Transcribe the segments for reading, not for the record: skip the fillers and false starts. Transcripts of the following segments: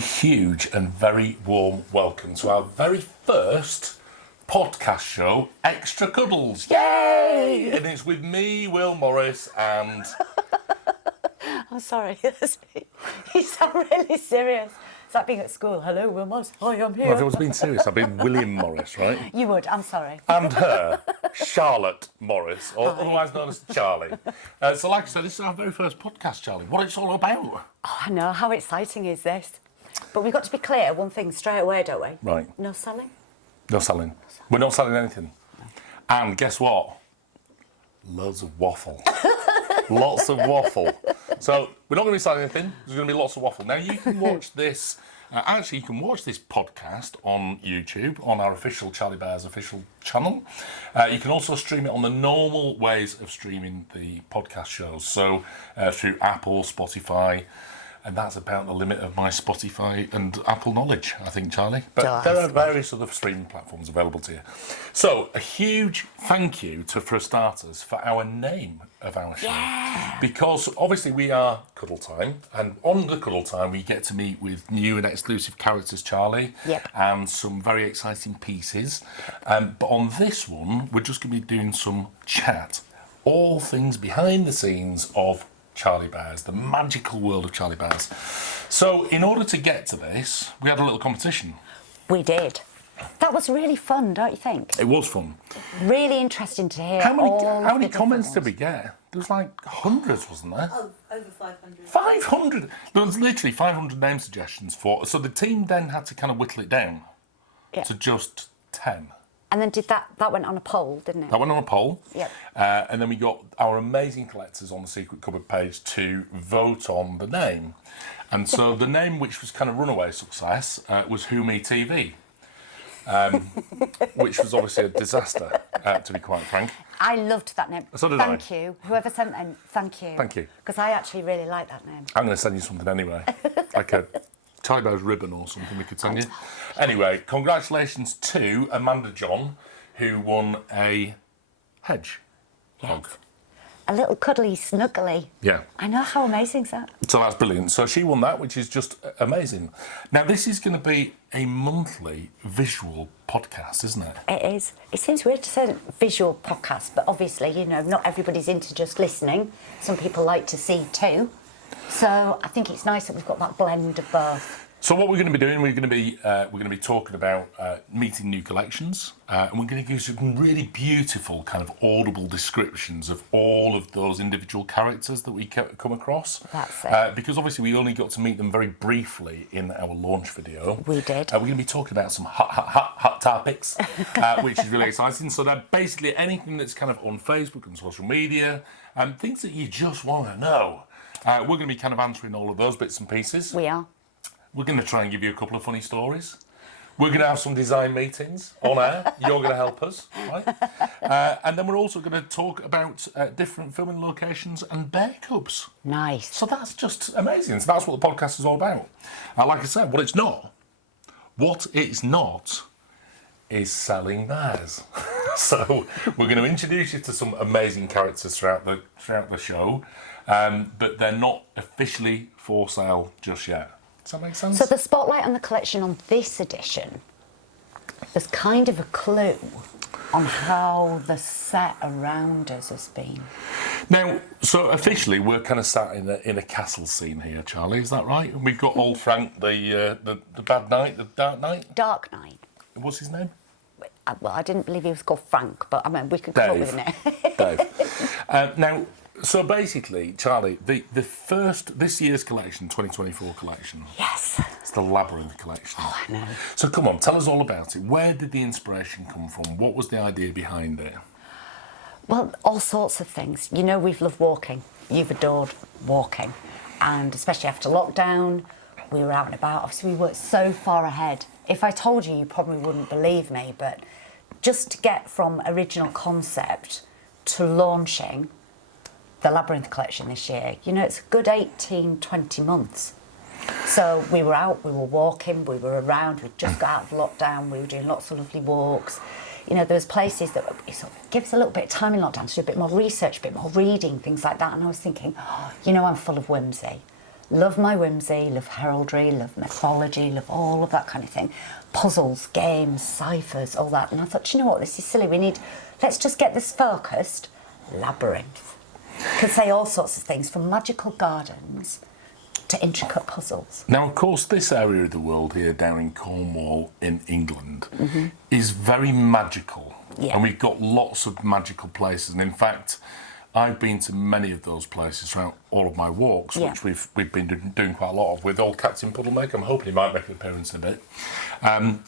huge and very warm welcome to our very first podcast show, Extra Cuddles. Yay! And it's with me, Will Morris, and... I'm sorry, you sound really serious. It's like being at school. Hello, Will Morris. Hi, I'm here. Well, if I was being serious, I'd be William Morris, right? You would, I'm sorry. And her, Charlotte Morris, or otherwise known as Charlie. So like I said, this is our very first podcast, Charlie. What it's all about. Oh, I know. How exciting is this? But we've got to be clear, one thing straight away, don't we? Right. No selling? No selling. We're not selling anything. No. And guess what? Loads of waffle. Lots of waffle. So we're not going to be selling anything. There's going to be lots of waffle. Now you can watch this. Actually, you can watch this podcast on YouTube on our official Charlie Bears official channel. You can also stream it on the normal ways of streaming the podcast shows. So through Apple, Spotify. And that's about the limit of my Spotify and Apple knowledge, I think, Charlie. But there are various other streaming platforms available to you. So, a huge thank you to, for starters, for our name of our show. Yeah. Because, obviously, we are Cuddle Time. And on the Cuddle Time, we get to meet with new and exclusive characters, Charlie. Yep. And some very exciting pieces. But on this one, we're just going to be doing some chat. All things behind the scenes of Charlie Bears, the magical world of Charlie Bears. So, in order to get to this, we had a little competition. We did. That was really fun, don't you think? It was fun. Really interesting to hear. How many comments did we get? There was like hundreds, wasn't there? Oh, over 500. 500! There was literally 500 name suggestions for. So the team then had to kind of whittle it down to just 10. And then that went on a poll, didn't it? That went on a poll. Yep. And then we got our amazing collectors on the Secret Cupboard page to vote on the name. And so the name, which was kind of runaway success, was Who Me TV, which was obviously a disaster, to be quite frank. I loved that name. So did Thank you. Whoever sent that, thank you. Thank you. Because I actually really like that name. I'm going to send you something anyway, like a Charlie Bears ribbon or something we could send you. Anyway, congratulations to Amanda John, who won a hedge dog. A little cuddly, snuggly. Yeah. I know, how amazing is that? So that's brilliant. So she won that, which is just amazing. Now, this is going to be a monthly visual podcast, isn't it? It is. It seems weird to say visual podcast, but obviously, you know, not everybody's into just listening. Some people like to see too. So I think it's nice that we've got that blend of both. So what we're going to be doing, we're going to be talking about meeting new collections, and we're going to give some really beautiful kind of audible descriptions of all of those individual characters that we come across. That's it. Because obviously we only got to meet them very briefly in our launch video. We did. We're going to be talking about some hot topics, which is really exciting. So they're basically anything that's kind of on Facebook and social media, things that you just want to know. We're going to be kind of answering all of those bits and pieces. We are. We're going to try and give you a couple of funny stories. We're going to have some design meetings on air. You're going to help us, right? And then we're also going to talk about different filming locations and bear cubs. Nice. So that's just amazing. So that's what the podcast is all about. Like I said, what it's not is selling bears. So we're going to introduce you to some amazing characters throughout the show, but they're not officially for sale just yet. Does that make sense? So the spotlight on the collection on this edition, there's kind of a clue on how the set around us has been. Now, so officially we're kind of sat in a castle scene here, Charlie. Is that right? We've got old Frank, the bad knight, the Dark Knight. Dark Knight. What's his name? Well, I didn't believe he was called Frank, but I mean, we could come up with a name. Dave. Now, so basically, Charlie, this year's collection, 2024 collection. Yes. It's the Labyrinth collection. Oh, I know. So come on, tell us all about it. Where did the inspiration come from? What was the idea behind it? Well, all sorts of things. You know, we've loved walking. You've adored walking. And especially after lockdown, we were out and about. Obviously, we worked so far ahead. If I told you, you probably wouldn't believe me, but just to get from original concept to launching the Labyrinth collection this year, you know, it's a good 18, 20 months. So we were out, we were walking, we were around, we'd just got out of lockdown, we were doing lots of lovely walks. You know, there was places that sort of give us a little bit of time in lockdown to do a bit more research, a bit more reading, things like that. And I was thinking, oh, you know, I'm full of whimsy. Love my whimsy, love heraldry, love mythology, love all of that kind of thing. Puzzles, games, ciphers, all that. And I thought, you know what, this is silly. Let's just get this focused. Labyrinth. Could say all sorts of things, from magical gardens to intricate puzzles. Now, of course, this area of the world here down in Cornwall in England is very magical. Yeah. And we've got lots of magical places. And in fact, I've been to many of those places throughout all of my walks, which we've been doing quite a lot of with old Captain Puddlemaker. I'm hoping he might make an appearance in a bit.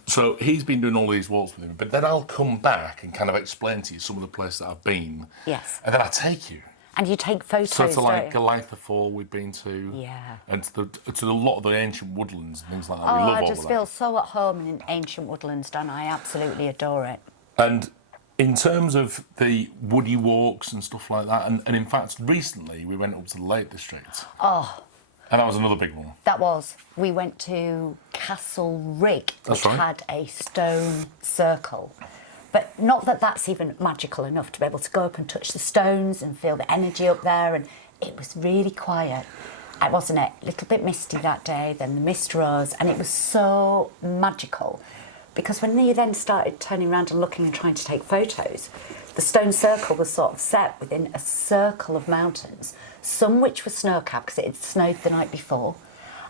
So he's been doing all these walks with me. But then I'll come back and kind of explain to you some of the places that I've been. Yes. And then I take you. And you take photos, So to like don't you? Goliath Fall we've been to. Yeah. And to a lot of the ancient woodlands and things like that. Oh, We love I all just of feel that. so at home in ancient woodlands, don't I? I absolutely adore it. And in terms of the woody walks and stuff like that, and in fact, recently we went up to the Lake District. Oh. And that was another big one. We went to Castle Rig, That's which right. had a stone circle. But not that that's even magical enough to be able to go up and touch the stones and feel the energy up there. And it was really quiet, wasn't it? A little bit misty that day, then the mist rose, and it was so magical. Because when you then started turning around and looking and trying to take photos, the stone circle was sort of set within a circle of mountains, some which were snow-capped because it had snowed the night before,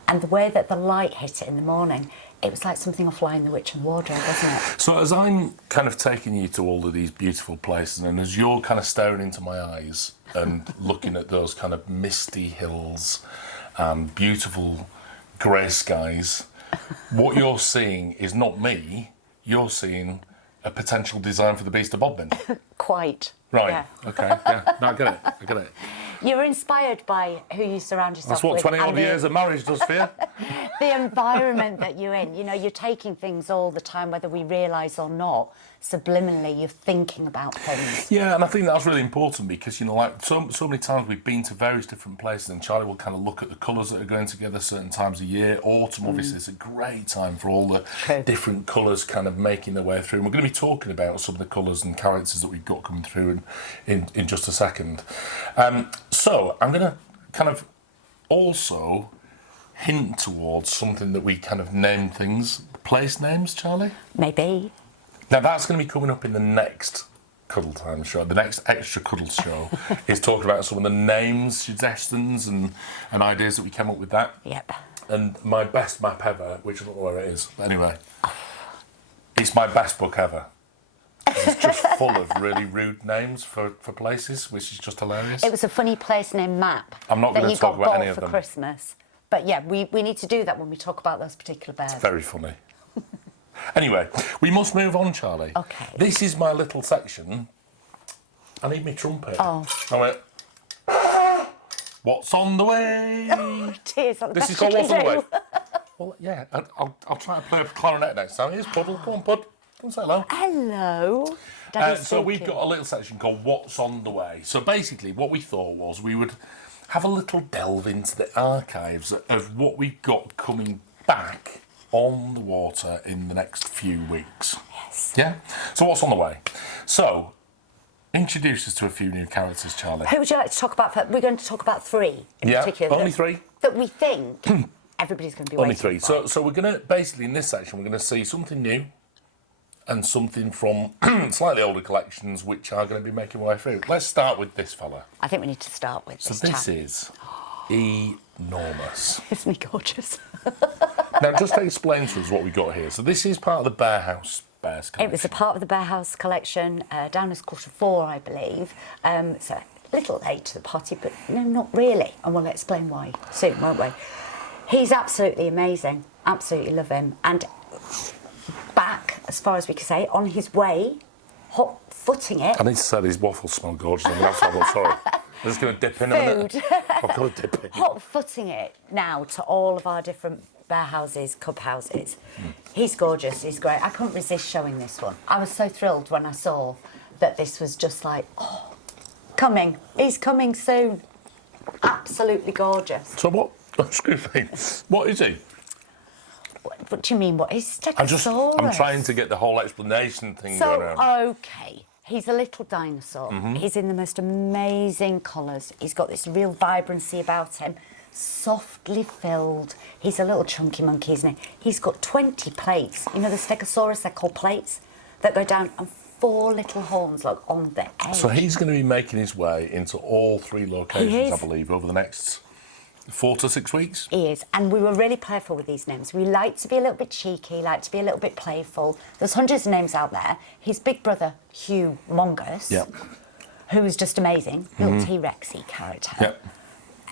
and the way that the light hit it in the morning, it was like something off Lion, the Witch and the Wardrobe, wasn't it? So as I'm kind of taking you to all of these beautiful places, and as you're kind of staring into my eyes and looking at those kind of misty hills and beautiful grey skies, what you're seeing is not me, you're seeing a potential design for the Beast of Bodmin. Quite. Right, Yeah. okay, yeah, no, I get it. You're inspired by who you surround yourself That's what with. 20 odd and years of marriage does for you. the environment that you're in. You know, you're taking things all the time, whether we realise or not. Subliminally, you're thinking about things. Yeah, and I think that's really important because, you know, like so many times we've been to various different places and Charlie will kind of look at the colours that are going together certain times of year. Autumn, obviously, is a great time for all the different colours kind of making their way through. And we're going to be talking about some of the colours and characters that we've got coming through in just a second. So I'm going to kind of also hint towards something that we kind of name things, place names, Charlie? Maybe. Now, that's going to be coming up in the next Cuddle Time show. The next Extra Cuddles show is talking about some of the names, suggestions and ideas that we came up with that. Yep. And my best map ever, which I don't know where it is, but anyway, it's my best book ever. It's just full of really rude names for places, which is just hilarious. It was a funny place named Map. I'm not going to talk about any of for them. Christmas. But yeah, we need to do that when we talk about those particular bears. Very funny. Anyway, we must move on, Charlie. Okay. This is my little section. I need my trumpet. Oh. I went, what's on the way? Tears on the This is called What's on the Way. Well, yeah, I'll try to play a clarinet next time. Here's Puddle. Come on, Pud. Come and say hello. Hello. Daddy's So we've thinking. got a little section called What's on the Way. So basically, what we thought was we would have a little delve into the archives of what we've got coming back on the water in the next few weeks. Yes. Yeah? So what's on the way? So, introduce us to a few new characters, Charlie. Who would you like to talk about? We're going to talk about three in particular. Only three. That we think everybody's going to be Only waiting three. for. So we're going to, basically in this section, we're going to see something new and something from slightly older collections which are going to be making their way through. Let's start with this fella. I think we need to start with So this this chap. is enormous. Isn't he gorgeous? Now, just to explain to us what we got here. So this is part of the Bear House Bears collection. It was a part of the Bear House collection, down as Q4, I believe. So a little late to the party, but no, not really. And we'll explain why soon, won't we? He's absolutely amazing. Absolutely love him. And back, as far as we can say, on his way, hot footing it. I need to say these waffles smell gorgeous. I'm going to have to have sorry. I'm just going to dip in a minute. Food. I've got to dip in. Hot footing it now to all of our different bear houses, cub houses. He's gorgeous, he's great. I couldn't resist showing this one. I was so thrilled when I saw that this was just like, oh, coming. He's coming soon. Absolutely gorgeous. So what? Excuse me. What is he? What do you mean? What is Stegosaurus? I'm trying to get the whole explanation thing going So, on. okay, he's a little dinosaur. Mm-hmm. He's in the most amazing colours. He's got this real vibrancy about him. softly filled. He's a little chunky monkey, isn't he? He's got 20 plates. You know the Stegosaurus, they're called plates, that go down, and 4 little horns, like, on the edge. So he's going to be making his way into all 3 locations, I believe, over the next 4 to 6 weeks. He is, and we were really playful with these names. We like to be a little bit cheeky, like to be a little bit playful. There's hundreds of names out there. His big brother, Hugh Mongus, who was just amazing, little T-Rexy character. Yep.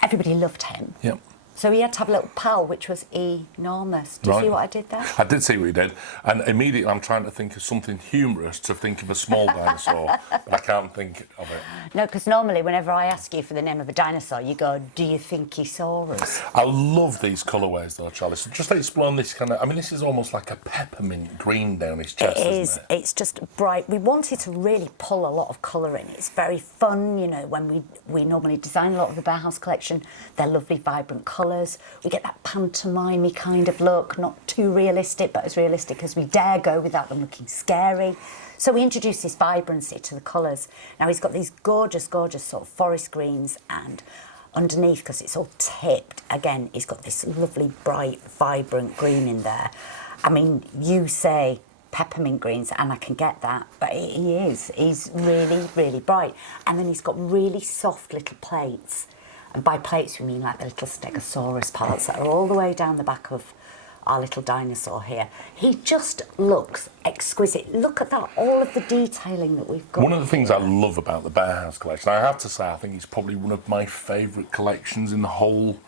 Everybody loved him. Yep. So he had to have a little pal, which was enormous. Do you see what I did there? I did see what you did. And immediately I'm trying to think of something humorous to think of a small dinosaur, but I can't think of it. No, because normally whenever I ask you for the name of a dinosaur, you go, do you think he saw us? I love these colourways though, Charlie. So just explain this kind of... I mean, this is almost like a peppermint green down his chest, isn't it? It's just bright. We wanted to really pull a lot of colour in. It's very fun, you know, when we normally design a lot of the Bear House collection. They're lovely, vibrant colours. We get that pantomime-y kind of look, not too realistic, but as realistic as we dare go without them looking scary. So we introduce this vibrancy to the colours. Now he's got these gorgeous, gorgeous sort of forest greens, and underneath, because it's all tipped, again, he's got this lovely, bright, vibrant green in there. I mean, you say peppermint greens, and I can get that, but he's really, really bright. And then he's got really soft little plates. And by plates, we mean like the little Stegosaurus parts that are all the way down the back of our little dinosaur here. He just looks exquisite. Look at that, all of the detailing that we've got. One of the things I love about the Bear House collection, I have to say, I think it's probably one of my favourite collections in the whole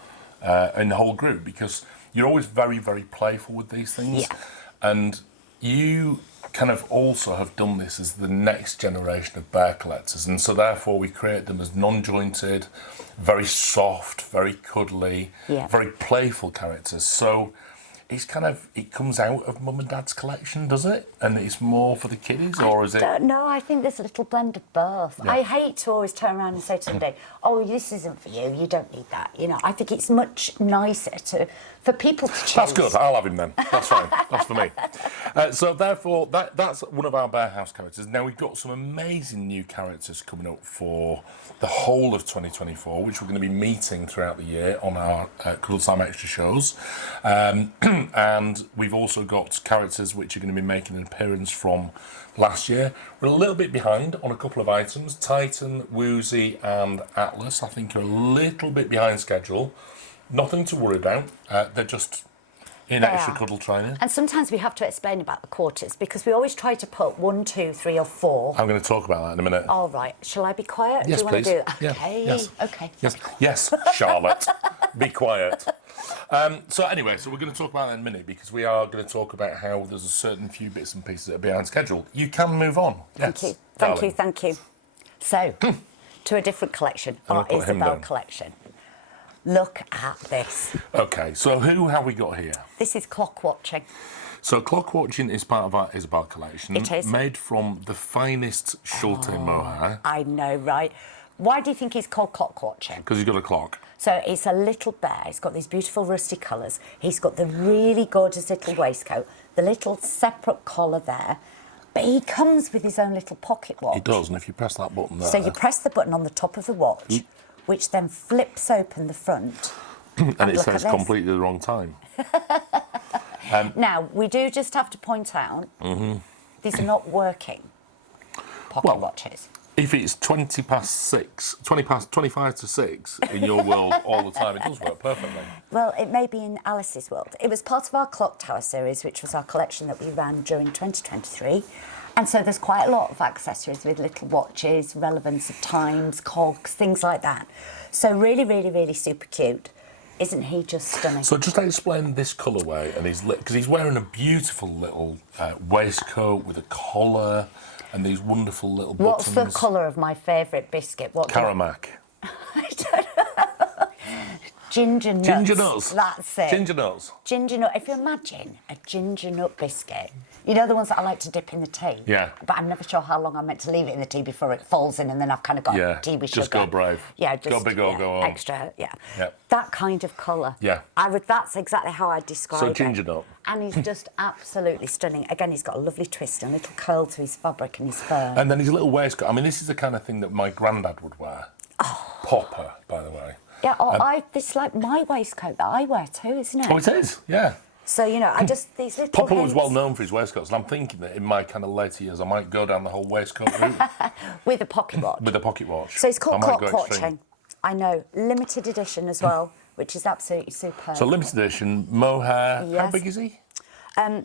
group, because you're always very, very playful with these things. Yeah. And you kind of also have done this as the next generation of bear collectors, and so therefore we create them as non-jointed, very soft, very cuddly, very playful characters. So it's kind of, it comes out of Mum and Dad's collection, does it? And it's more for the kiddies, or is it? No, I think there's a little blend of both. Yeah. I hate to always turn around and say to somebody, oh, this isn't for you, you don't need that. You know, I think it's much nicer for people to choose. That's good, I'll have him then. That's fine, that's for me. So therefore, that's one of our Bear House characters. Now we've got some amazing new characters coming up for the whole of 2024, which we're going to be meeting throughout the year on our Cuddle Time Extra shows. And we've also got characters which are going to be making an appearance from last year. We're a little bit behind on a couple of items. Titan, Woozy and Atlas, I think, are a little bit behind schedule. Nothing to worry about. They're just in extra cuddle training. And sometimes we have to explain about the quarters, because we always try to put 1, 2, 3 or 4. I'm going to talk about that in a minute. All right. Shall I be quiet? Yes, do you please. Want to do that? Okay. Yes. Okay. Yes. Yes, Charlotte. Be quiet. So anyway, so we're going to talk about that in a minute, because we are going to talk about how there's a certain few bits and pieces that are behind schedule. You can move on. Yes, thank you. Thank you. Thank you. So, to a different collection, our Isabelle collection. Look at this. Okay, so who have we got here? This is clock watching. So clock watching is part of our Isabelle collection. It is. Made from the finest Schulte mohair. I know, right? Why do you think he's called clock watching? Because he's got a clock. So it's a little bear. He's got these beautiful rusty colours. He's got the really gorgeous little waistcoat, the little separate collar there. But he comes with his own little pocket watch. He does, and if you press that button there... So you press the button on the top of the watch, which then flips open the front. and it says completely the wrong time. Now, we do just have to point out, these are not working pocket watches. If it's 25 to 6 in your world all the time, it does work perfectly. Well, it may be in Alice's world. It was part of our Clock Tower series, which was our collection that we ran during 2023. And so there's quite a lot of accessories with little watches, relevance of times, cogs, things like that. So really, really, really super cute. Isn't he just stunning? So just explain this colourway, and because he's wearing a beautiful little waistcoat with a collar and these wonderful little buttons. What's the colour of my favourite biscuit? Caramac. I don't know. Ginger nuts. Ginger nuts. That's it. Ginger nuts. Ginger nut. If you imagine a ginger nut biscuit, you know the ones that I like to dip in the tea? Yeah. But I'm never sure how long I'm meant to leave it in the tea before it falls in, and then I've kind of got tea with sugar. Just go brave. Yeah, just go big or go home. Extra, yeah. Yep. That kind of colour. Yeah. That's exactly how I describe it. So ginger nut. And he's just absolutely stunning. Again, he's got a lovely twist and a little curl to his fabric and his fur. And then his little waistcoat. I mean, this is the kind of thing that my granddad would wear. Oh. Popper, by the way. Yeah, this is like my waistcoat that I wear too, isn't it? Oh, it is, yeah. So, you know, I just, these little Poplar was hints well known for his waistcoats, and I'm thinking that in my kind of later years, I might go down the whole waistcoat route. with a pocket watch. With a pocket watch. So it's called I might clock go extreme. watching. I know, limited edition as well, which is absolutely superb. So limited edition, mohair. Yes. How big is he? Sorry,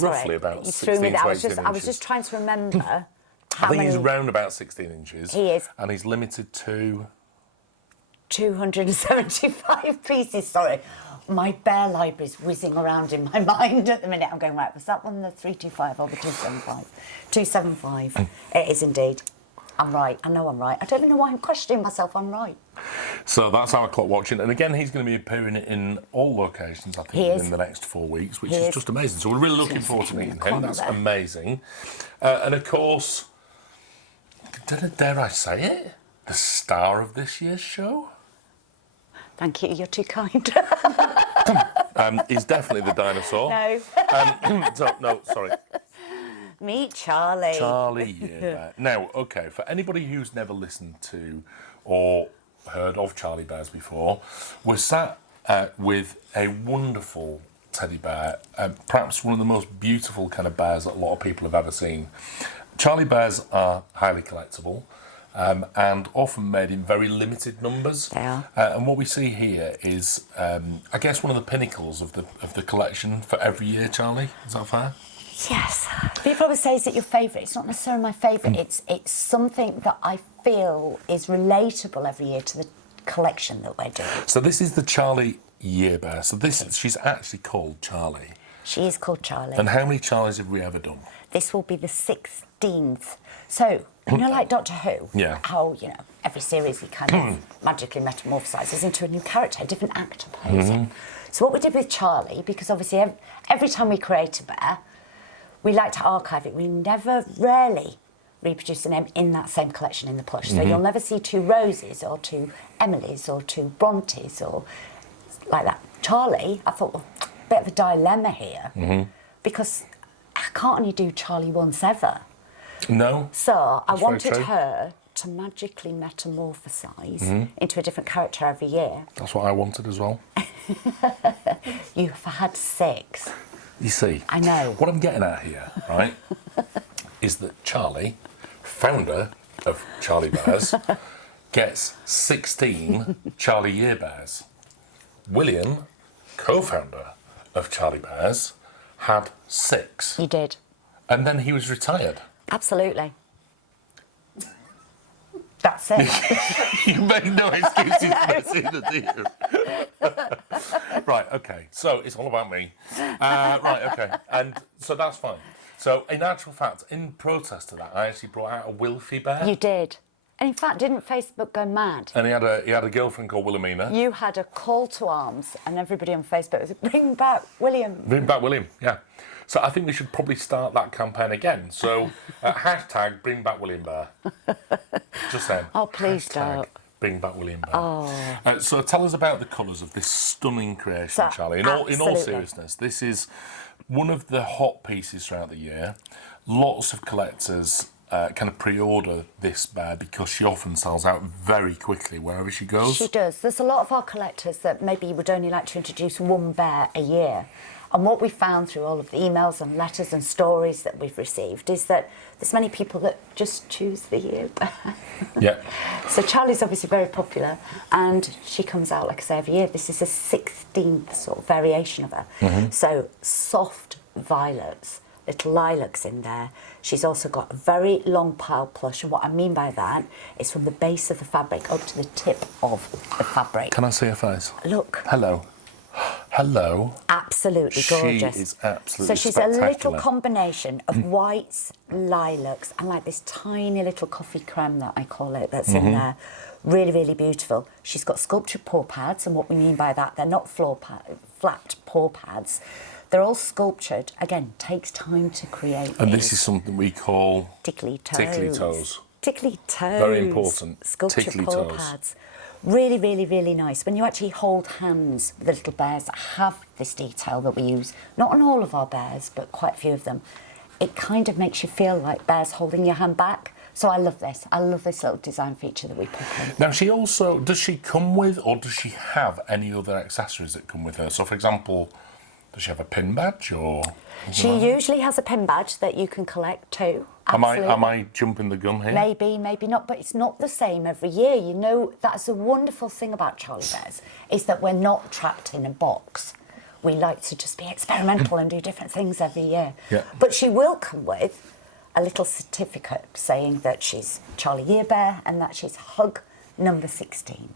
Roughly about you 16 threw me to there. 18 I was just trying to remember how I think many. he's around about 16 inches. He is. And he's limited to... 275 pieces, sorry. My bear library's whizzing around in my mind at the minute. I'm going, right, was that one the 325 or the 275? 275. It is indeed. I'm right. I know I'm right. I don't even know why I'm questioning myself. I'm right. So that's our clock watching. And again, he's going to be appearing in all locations, I think, in the next 4 weeks, which is just amazing. So we're really looking forward to meeting him. That's amazing. And of course, dare I say it? The star of this year's show? Thank you. You're too kind. He's definitely the dinosaur. No. No, sorry. Meet Charlie. Charlie, yeah. Now, okay, for anybody who's never listened to or heard of Charlie Bears before, we're sat with a wonderful teddy bear, perhaps one of the most beautiful kind of bears that a lot of people have ever seen. Charlie Bears are highly collectible. And often made in very limited numbers. They are. And what we see here is, I guess, one of the pinnacles of the collection for every year, Charlie. Is that fair? Yes. People always say, is it your favourite? It's not necessarily my favourite. It's something that I feel is relatable every year to the collection that we're doing. So this is the Charlie Year Bear. So she's actually called Charlie. She is called Charlie. And how many Charlies have we ever done? This will be the 16th. So, you know, like Doctor Who? Yeah. How, you know, every series he kind of magically metamorphosises into a new character, a different actor plays it. So what we did with Charlie, because obviously every time we create a bear, we like to archive it. We rarely reproduce the name in that same collection in the plush. So you'll never see two Roses or two Emilys or two Brontes or like that. Charlie, I thought, well, a bit of a dilemma here because I can't only do Charlie once ever. No. So I wanted true. her to magically metamorphosise into a different character every year. That's what I wanted as well. You've had 6. You see, I know. What I'm getting at here, right, is that Charlie, founder of Charlie Bears, gets 16 Charlie Year Bears. William, co-founder of Charlie Bears, had 6. You did. And then he was retired. Absolutely. That's it. You make no excuses for this either, do you? Right, okay. So it's all about me. Right, okay. And so that's fine. So in actual fact, in protest to that, I actually brought out a Wilfie bear. You did. And in fact, didn't Facebook go mad? And he had a girlfriend called Wilhelmina. You had a call to arms, and everybody on Facebook was, bring back William. Bring back William, yeah. So I think we should probably start that campaign again. So hashtag bring back William Bear. Just saying. Oh, please hashtag don't. Bring back William Bear. Oh. So tell us about the colours of this stunning creation, So, Charlie. In all absolutely. seriousness, this is one of the hot pieces throughout the year. Lots of collectors kind of pre-order this bear because she often sells out very quickly wherever she goes. She does. There's a lot of our collectors that maybe would only like to introduce one bear a year. And what we found through all of the emails and letters and stories that we've received is that there's many people that just choose the year bear. Yeah. So Charlie's obviously very popular, and she comes out, like I say, every year. This is the 16th sort of variation of her. So soft violets, little lilacs in there. She's also got a very long pile plush, and what I mean by that is from the base of the fabric up to the tip of the fabric. Can I see her face? Look. Hello. Hello. Absolutely gorgeous. She is absolutely So she's spectacular. a little combination of whites, lilacs, and like this tiny little coffee creme that I call it that's in there. Really, really beautiful. She's got sculptured paw pads, and what we mean by that, they're not flat paw pads. They're all sculptured. Again, takes time to create. And this is something we call tickly toes. tickly toes. Tickly toes. Very important. Sculptured Tickly paw toes. pads. Really, really, really nice. When you actually hold hands with the little bears that have this detail that we use, not on all of our bears, but quite a few of them, it kind of makes you feel like bears holding your hand back. So I love this. I love this little design feature that we put in. Now, does she come with, or does she have any other accessories that come with her? So, for example, does she have a pin badge, or? She usually has a pin badge that you can collect too. Am I jumping the gun here? Maybe, maybe not, but it's not the same every year. You know, that's a wonderful thing about Charlie Bears, is that we're not trapped in a box. We like to just be experimental and do different things every year. Yeah. But she will come with a little certificate saying that she's Charlie Year Bear and that she's hug number 16.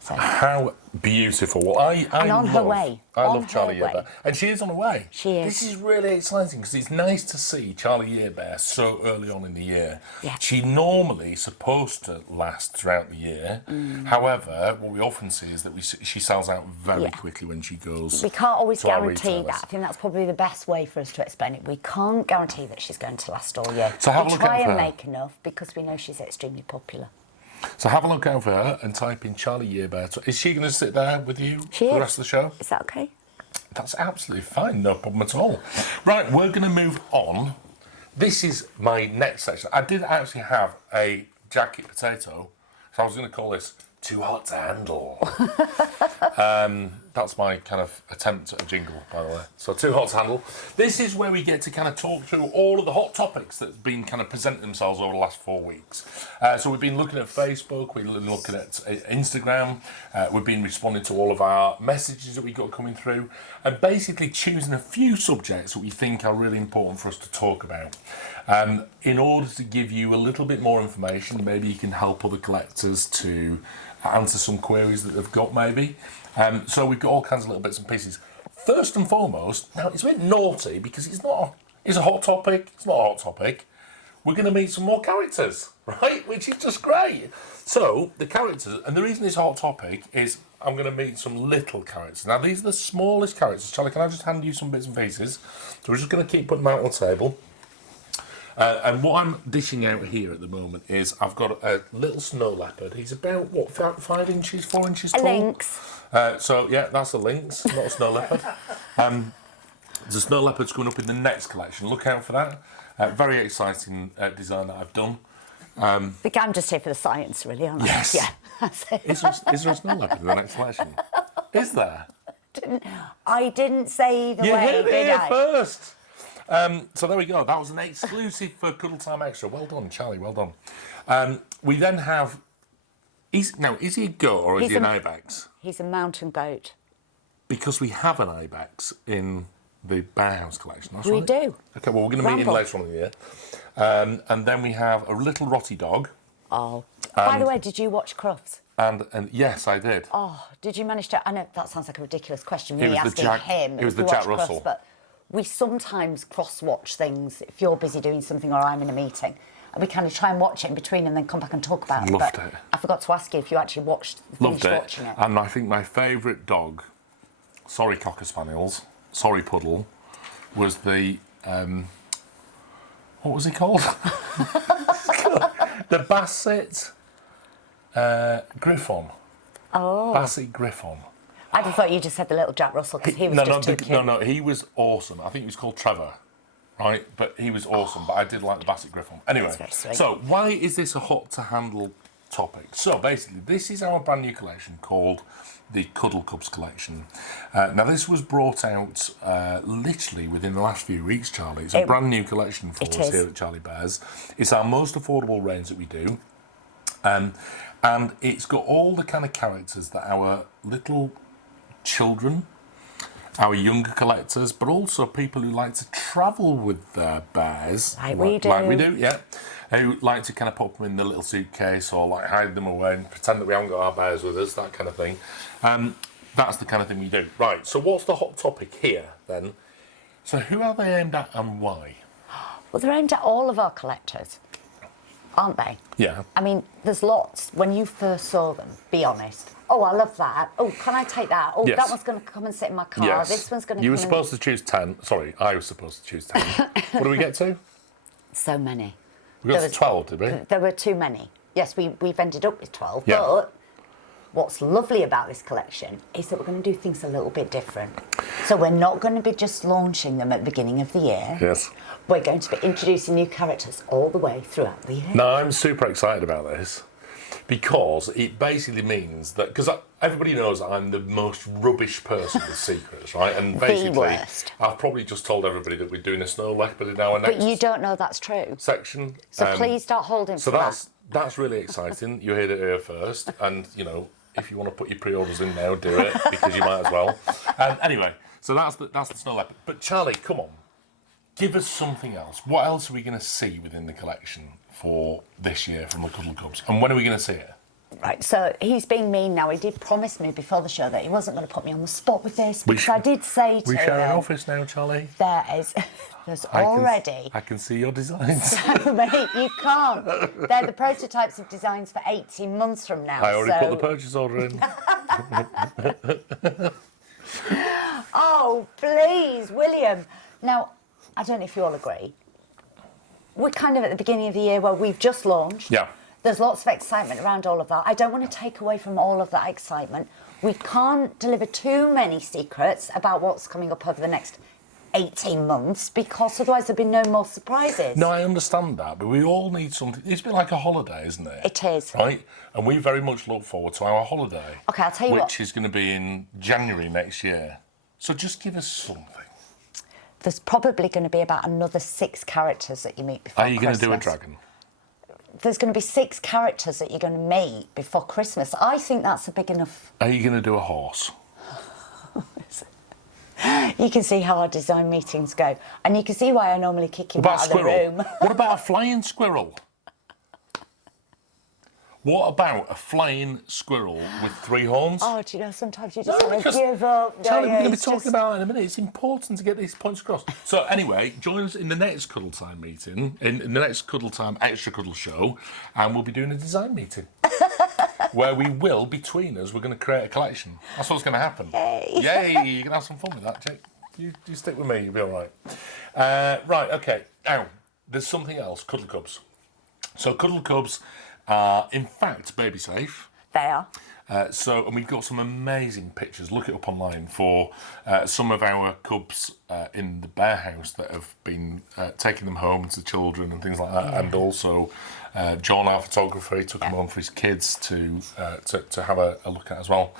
So, how beautiful. Well, I on her way. I On love Charlie her Year Bear. way. And she is on her way. She is. This is really exciting because it's nice to see Charlie Year Bear so early on in the year. Yeah. She normally is supposed to last throughout the year. However, what we often see is that she sells out very quickly when she goes. we can't always to our guarantee retailers. that. I think that's probably the best way for us to explain it. We can't guarantee that she's going to last all year. So have a we look try out for and her. make enough because we know she's extremely popular. So have a look out for her and type in Charlie Year Bear. Is she going to sit there with you She for the is. rest of the show? Is that okay? That's absolutely fine, no problem at all. Right, we're going to move on. This is my next section. I did actually have a jacket potato, so I was going to call this Too Hot to Handle. That's my kind of attempt at a jingle, by the way. So Too Hot to Handle. This is where we get to kind of talk through all of the hot topics that's been kind of presenting themselves over the last 4 weeks. So we've been looking at Facebook, we've been looking at Instagram, we've been responding to all of our messages that we got coming through, and basically choosing a few subjects that we think are really important for us to talk about. In order to give you a little bit more information, maybe you can help other collectors to answer some queries that they've got maybe. So we've got all kinds of little bits and pieces. First and foremost, now it's a bit naughty because it's a hot topic, it's not a hot topic. We're going to meet some more characters, right? Which is just great. So the characters, and the reason it's a hot topic is I'm going to meet some little characters. Now these are the smallest characters. Charlie, can I just hand you some bits and pieces? So we're just going to keep putting them out on the table. And what I'm dishing out here at the moment is I've got a little snow leopard. He's about, 5 inches, 4 inches tall? A lynx. So, yeah, that's a lynx, not a snow leopard. There's a snow leopard's going up in the next collection. Look out for that. Very exciting design that I've done. I think I'm just here for the science, really, aren't I? Yes. Yeah, that's it. Is there a snow leopard in the next collection? Is there? I didn't say either You way, heard it did here I? first. So there we go. That was an exclusive for Cuddle Time Extra. Well done, Charlie. Well done. We then have. Is he a goat or is he an ibex? He's a mountain goat. Because we have an ibex in the Bear House collection. That's We right. do. Okay. Well, we're going to meet him Ramble. later on in the year. And then we have a little rotty dog. Oh. By the way, did you watch Crufts? And yes, I did. Oh, did you manage to... I know that sounds like a ridiculous question, It me was the asking Jack- him it was if the he Jack watched Russell. Crufts, but we sometimes cross-watch things if you're busy doing something or I'm in a meeting. And we kind of try and watch it in between and then come back and talk about Loved it. But it. I forgot to ask you if you actually Loved finished it. watching it. And I think my favourite dog, sorry Cocker Spaniels, sorry Puddle, was the... what was he called? The Basset Griffon. Oh. Basset Griffon. I just thought you just said the little Jack Russell because he was just too cute. No, he was awesome. I think he was called Trevor, right? But he was awesome. But I did like the Basset Griffon. Anyway, That's very sweet. so why is this a hot to handle topic? So basically, this is our brand new collection called the Cuddle Cubs collection. Now this was brought out literally within the last few weeks, Charlie. It's a brand new collection for us here at Charlie Bears. It's our most affordable range that we do. And it's got all the kind of characters that our little children, our younger collectors, but also people who like to travel with their bears. Like we do, yeah. Who like to kind of pop them in the little suitcase or like hide them away and pretend that we haven't got our bears with us, that kind of thing. That's the kind of thing we do. Right, so what's the hot topic here then? So who are they aimed at and why? Well, they're aimed at all of our collectors, aren't they? Yeah. I mean, there's lots. When you first saw them, be honest. Oh, I love that. Oh, can I take that? Oh, Yes. that one's going to come and sit in my car. Yes. This one's going to You come were supposed to choose 10. Sorry, I was supposed to choose 10. What do we get to? So many. We got to 12, did we? There were too many. Yes, we've ended up with 12, Yeah. but what's lovely about this collection is that we're going to do things a little bit different. So we're not going to be just launching them at the beginning of the year. Yes. We're going to be introducing new characters all the way throughout the year. No, I'm super excited about this because it basically means that, because everybody knows I'm the most rubbish person with secrets, right? And basically, the worst. I've probably just told everybody that we're doing a snow leopard in our next But you don't know that's true. section. So please start holding So for that. that's really exciting. You heard it here first, and you know, if you want to put your pre-orders in now, do it because you might as well. Anyway, so that's the snow leopard. But Charlie, come on, give us something else. What else are we going to see within the collection for this year from the Cuddle Cubs, and when are we going to see it? Right, so he's being mean now. He did promise me before the show that he wasn't going to put me on the spot with this, because I did say to We share an him, office now, Charlie. there's already... I can see your designs. Mate, you can't. They're the prototypes of designs for 18 months from now. I already put the purchase order in. Oh, please, William. Now, I don't know if you all agree. We're kind of at the beginning of the year where we've just launched. Yeah. There's lots of excitement around all of that. I don't want to take away from all of that excitement. We can't deliver too many secrets about what's coming up over the next 18 months, because otherwise there'll be no more surprises. No, I understand that, but we all need something. It's been like a holiday, isn't it? It is. Right? And we very much look forward to our holiday. Okay, I'll tell you which is going to be in January next year. So just give us something. There's probably going to be about another 6 characters that you meet before Christmas. Are you going to do a dragon? There's going to be 6 characters that you're going to meet before Christmas. I think that's a big enough... Are you going to do a horse? You can see how our design meetings go. And you can see why I normally kick you out of the room. What about a flying squirrel? What about a flying squirrel with 3 horns? Oh, do you know, sometimes you just want to give up. Charlie, we're going to be talking about it in a minute. It's important to get these points across. So anyway, join us in the next Cuddle Time meeting, in the next Cuddle Time Extra Cuddle show, and we'll be doing a design meeting. Where we will, between us, we're going to create a collection. That's what's going to happen. Yay! Yay! You can have some fun with that, Jake. You stick with me, you'll be all right. Right, okay. Now, there's something else, Cuddle Cubs. So Cuddle Cubs are, in fact, baby safe. They are. And we've got some amazing pictures. Look it up online for some of our cubs in the bear house that have been taking them home to children and things like that. Yeah. And also, John, our photographer, he took them home for his kids to have a look at as well.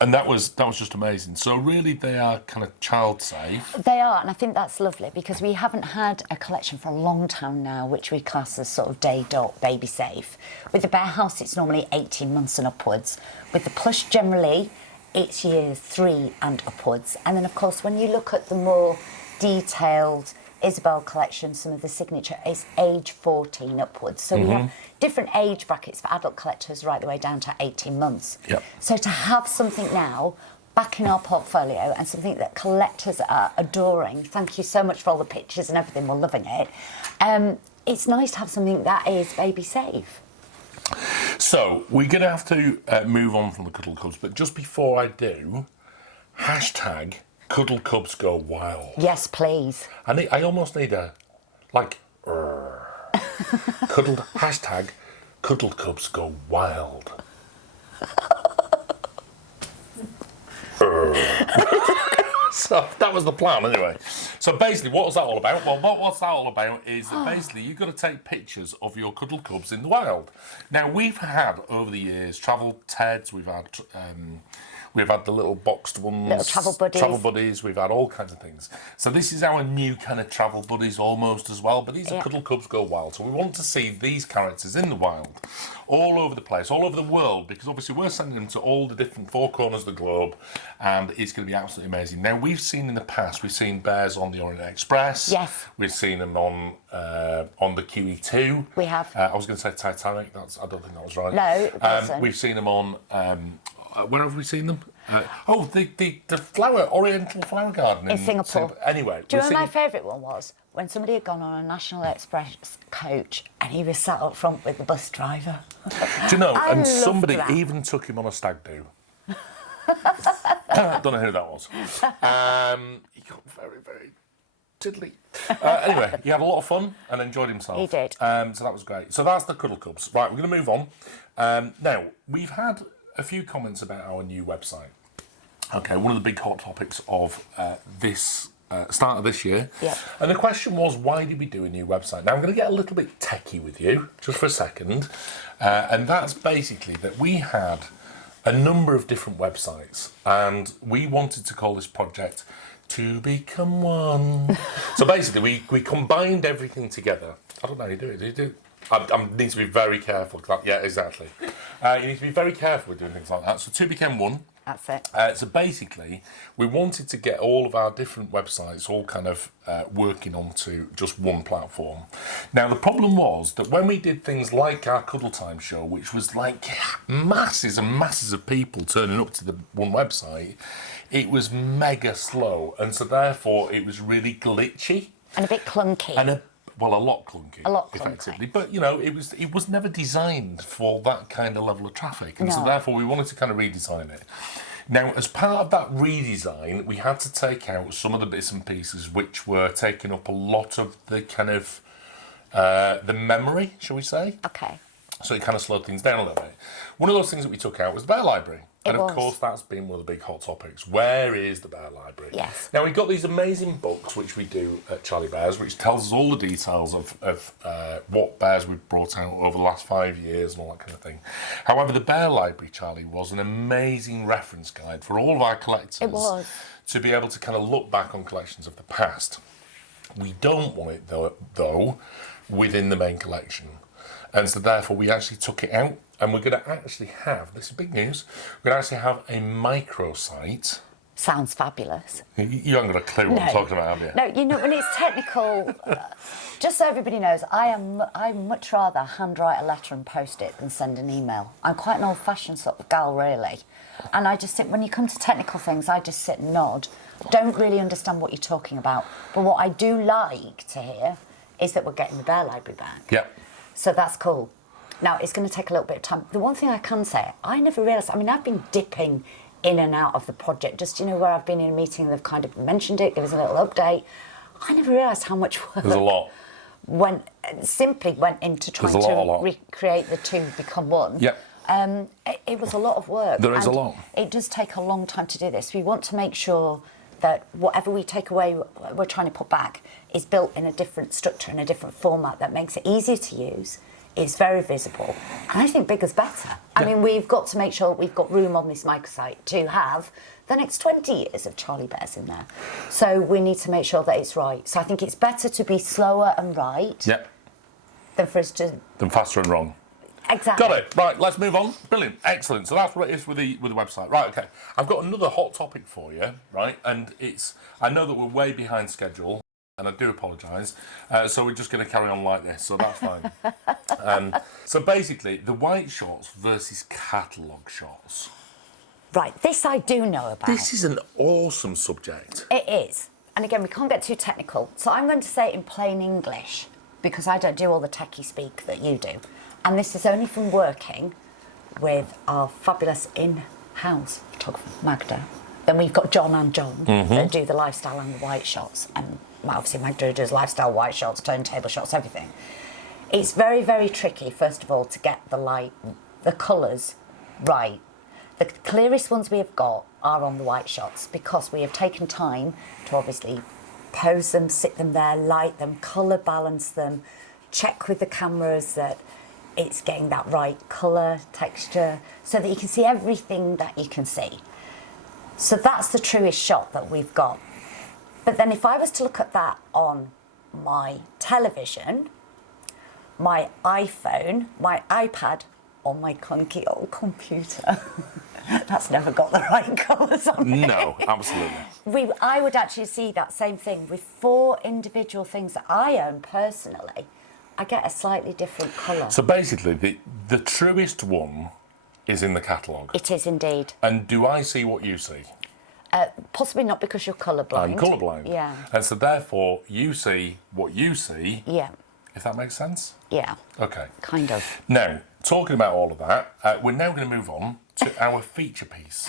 And that was just amazing. So really, they are kind of child safe. They are, and I think that's lovely, because we haven't had a collection for a long time now, which we class as sort of day dot baby safe. With the bear house, it's normally 18 months and upwards. With the plush, generally, it's years 3 and upwards. And then, of course, when you look at the more detailed Isabelle collection, some of the signature is age 14 upwards. So we have different age brackets for adult collectors right the way down to 18 months. Yep. So to have something now back in our portfolio and something that collectors are adoring, thank you so much for all the pictures and everything, we're loving it. It's nice to have something that is baby safe. So we're going to have to move on from the Cuddle Cubs, but just before I do, hashtag Cuddle Cubs go wild. Yes, please. I almost need a, like, hashtag Cuddle Cubs go wild. So that was the plan anyway. So basically, what was that all about? Well, what's that all about is that basically you've got to take pictures of your Cuddle Cubs in the wild. Now, we've had, over the years, travel Teds, we've had the little boxed ones. Little travel buddies. Travel buddies, we've had all kinds of things. So this is our new kind of travel buddies almost as well, but these are Cuddle Cubs go wild. So we want to see these characters in the wild, all over the place, all over the world, because obviously we're sending them to all the different 4 corners of the globe, and it's going to be absolutely amazing. Now, we've seen in the past, we've seen bears on the Orient Express. Yes. We've seen them on the QE2. We have. I was going to say Titanic. I don't think that was right. No, it wasn't. We've seen them on... where have we seen them? The Oriental Flower Garden in Singapore. Anyway, do you know what my favourite one was? When somebody had gone on a National Express coach and he was sat up front with the bus driver. Do you know? And somebody that. even took him on a stag do. Don't know who that was. He got very, very tiddly. Anyway, he had a lot of fun and enjoyed himself. He did. So that was great. So that's the Cuddle Cubs. Right, we're going to move on. Now, we've had a few comments about our new website. Okay, one of the big hot topics of this start of this year. Yep. And the question was, why did we do a new website? Now, I'm going to get a little bit techie with you, just for a second. And that's basically that we had a number of different websites, and we wanted to call this project To Become One. So basically, we combined everything together. I don't know how you do it. Do you do? I need to be very careful. Yeah, exactly. You need to be very careful with doing things like that. So To Become One. That's it. So basically, we wanted to get all of our different websites all kind of working onto just one platform. Now, the problem was that when we did things like our Cuddle Time show, which was like masses and masses of people turning up to the one website, it was mega slow. And so therefore, it was really glitchy. And a bit clunky. And a lot clunky. A lot clunky. Effectively. But, you know, it was never designed for that kind of level of traffic. And so therefore we wanted to kind of redesign it. Now, as part of that redesign, we had to take out some of the bits and pieces which were taking up a lot of the kind of, the memory, shall we say? Okay. So it kind of slowed things down a little bit. One of those things that we took out was the Bear Library. And of was. course, that's been one of the big hot topics. Where is the Bear Library? Yes. Now, we've got these amazing books, which we do at Charlie Bears, which tells us all the details of what bears we've brought out over the last 5 years and all that kind of thing. However, the Bear Library, Charlie, was an amazing reference guide for all of our collectors. It was. To be able to kind of look back on collections of the past. We don't want it, though, within the main collection. And so therefore we actually took it out, and we're going to actually have, this is big news, we're going to actually have a microsite. Sounds fabulous. You haven't got a clue what I'm talking about, have you? No, you know, when it's technical, just so everybody knows, I much rather handwrite a letter and post it than send an email. I'm quite an old-fashioned sort of gal, really. And I just sit, when you come to technical things, I just sit and nod. Don't really understand what you're talking about. But what I do like to hear is that we're getting the Bear Library back. Yep. So that's cool. Now, it's going to take a little bit of time. The one thing I can say, I never realised, I mean, I've been dipping in and out of the project, just, you know, where I've been in a meeting and they've kind of mentioned it, give us a little update. I never realised how much work There's a lot. simply went into trying to recreate the two become one. Yep. It was a lot of work. There is a lot. It does take a long time to do this. We want to make sure that whatever we take away, we're trying to put back, is built in a different structure, in a different format that makes it easier to use, is very visible. And I think bigger's better. I mean, we've got to make sure we've got room on this microsite to have the next 20 years of Charlie Bears in there. So we need to make sure that it's right. So I think it's better to be slower and right than for us to... Than faster and wrong. Exactly. Got it. Right, let's move on. Brilliant. Excellent. So that's what it is with the website. Right, okay. I've got another hot topic for you, right? And it's... I know that we're way behind schedule, and I do apologise. So we're just going to carry on like this, so that's fine. So basically, the white shots versus catalogue shots. Right, this I do know about. This is an awesome subject. It is. And again, we can't get too technical. So I'm going to say it in plain English, because I don't do all the techie speak that you do. And this is only from working with our fabulous in-house photographer, Magda. Then we've got John and John that do the lifestyle and the white shots. And obviously Magda does lifestyle, white shots, turntable shots, everything. It's very, very tricky, first of all, to get the light, the colours right. The clearest ones we have got are on the white shots, because we have taken time to obviously pose them, sit them there, light them, colour balance them, check with the cameras that it's getting that right colour, texture, so that you can see everything that you can see. So that's the truest shot that we've got. But then if I was to look at that on my television, my iPhone, my iPad, or my clunky old computer, that's never got the right colours on it. No, absolutely. I would actually see that same thing with 4 individual things that I own personally. I get a slightly different colour. So basically, the truest one is in the catalogue. It is indeed. And do I see what you see? Possibly not, because you're colourblind. I'm colourblind. Yeah. And so therefore, you see what you see. Yeah. If that makes sense? Yeah. Okay. Kind of. Now, talking about all of that, we're now going to move on to our feature piece.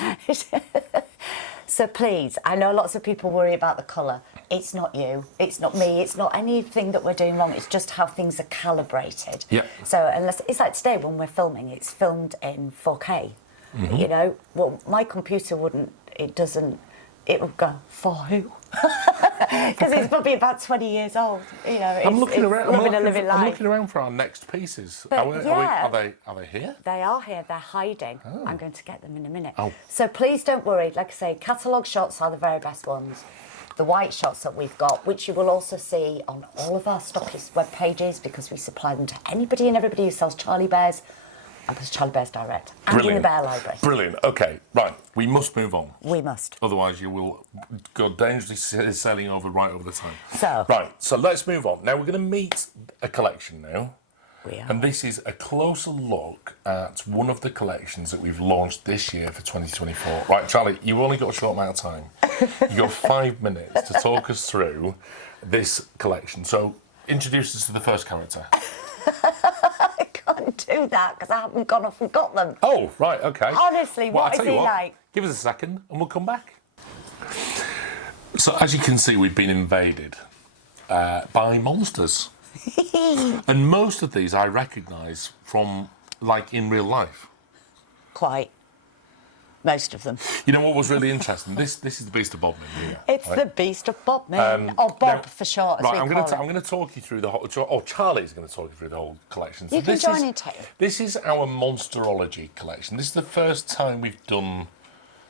So please, I know lots of people worry about the colour. It's not you, it's not me, it's not anything that we're doing wrong, it's just how things are calibrated. Yeah. So unless, it's like today when we're filming, it's filmed in 4K. You know, well, my computer wouldn't. It doesn't. It would go for who? Because it's probably about 20 years old. You know, I'm looking around. I'm life. looking around for our next pieces. But Are they here? They are here. They're hiding. I'm going to get them in a minute. Oh. So please don't worry. Like I say, catalogue shots are the very best ones. The white shots that we've got, which you will also see on all of our stockist web pages, because we supply them to anybody and everybody who sells Charlie Bears. And there's Charlie Bears Direct. And in the Bear Library. Brilliant. Okay, right. We must move on. We must. Otherwise, you will go dangerously sailing right over the time. So. Right, so let's move on. Now, we're going to meet a collection now. We are. And this is a closer look at one of the collections that we've launched this year for 2024. Right, Charlie, you've only got a short amount of time. You've got 5 minutes to talk us through this collection. So, introduce us to the first character. I can't do that because I haven't gone off and got them. Oh, right, okay. Honestly, Well, what is he like? Give us a second and we'll come back. So, as you can see, we've been invaded by monsters. And most of these I recognise from, like, in real life. Quite. Most of them. You know what was really interesting? This is the Beast of Bodmin here. It's right? The Beast of Bodmin. Or Bob now, for short, as right, we I'm call going to talk you through the whole... Oh, Charlie's going to talk you through the whole collection. So you can join in too. This is our Monsterology collection. This is the first time we've done,